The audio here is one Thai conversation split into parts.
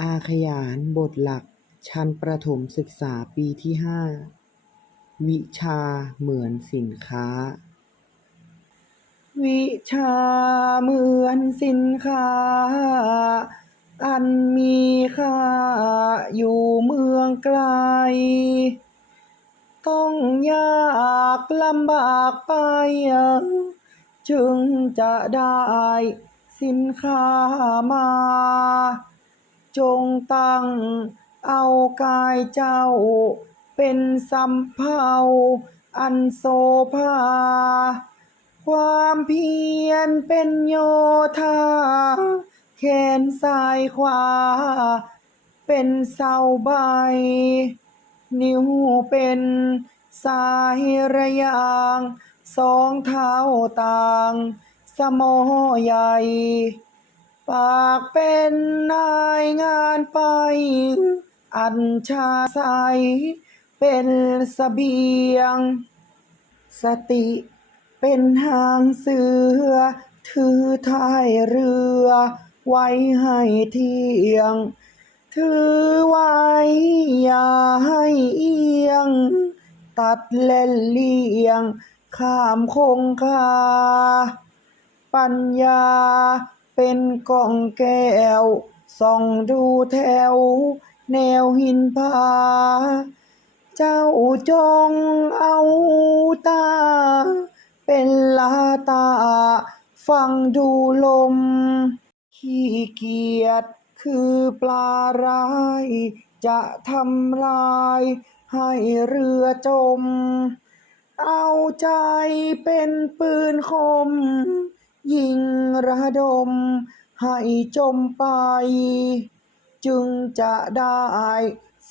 อาขยานบทหลัก ชั้นประถมศึกษาปีที่ห้าวิชาเหมือนสินค้า วิชาเหมือนสินค้า อันมีค่าอยู่เมืองไกล ต้องยากลำบากไป จึงจะได้สินค้ามา จงตั้ง เอากายเจ้า เป็นสำเภาอันโสภา ความเพียรเป็นโยธาแขนซ้ายขวา เป็นเสาใบ นิ้วเป็นสายระยาง สองเท้าต่าง สมอใหญ่ ปากเป็นนายงานไป อัญชาใสเป็นเสบียง สติเป็นหางเสือ ถือท้ายเรือ ไว้ให้เที่ยง ถือไว้อย่าให้เอียง ตัดเล่นเลี่ยง ข้ามคงคา ปัญญา เป็นกล่องแก้ว ส่องดูแถว แนวหินผา เจ้าจงเอาตา เป็นลาตา ฟังดูลม ขี้เกียจคือปลาร้าย จะทำลายให้เรือจม เอาใจเป็นปืนคม ยิงระดม ให้จมไป จึงจะได้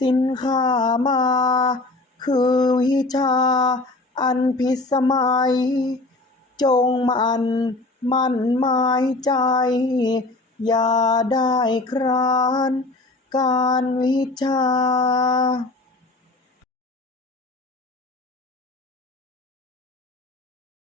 สินค้ามา คือวิชาอันพิสมัย จงมันมั่นหมายใจ อย่าได้คราน การวิชา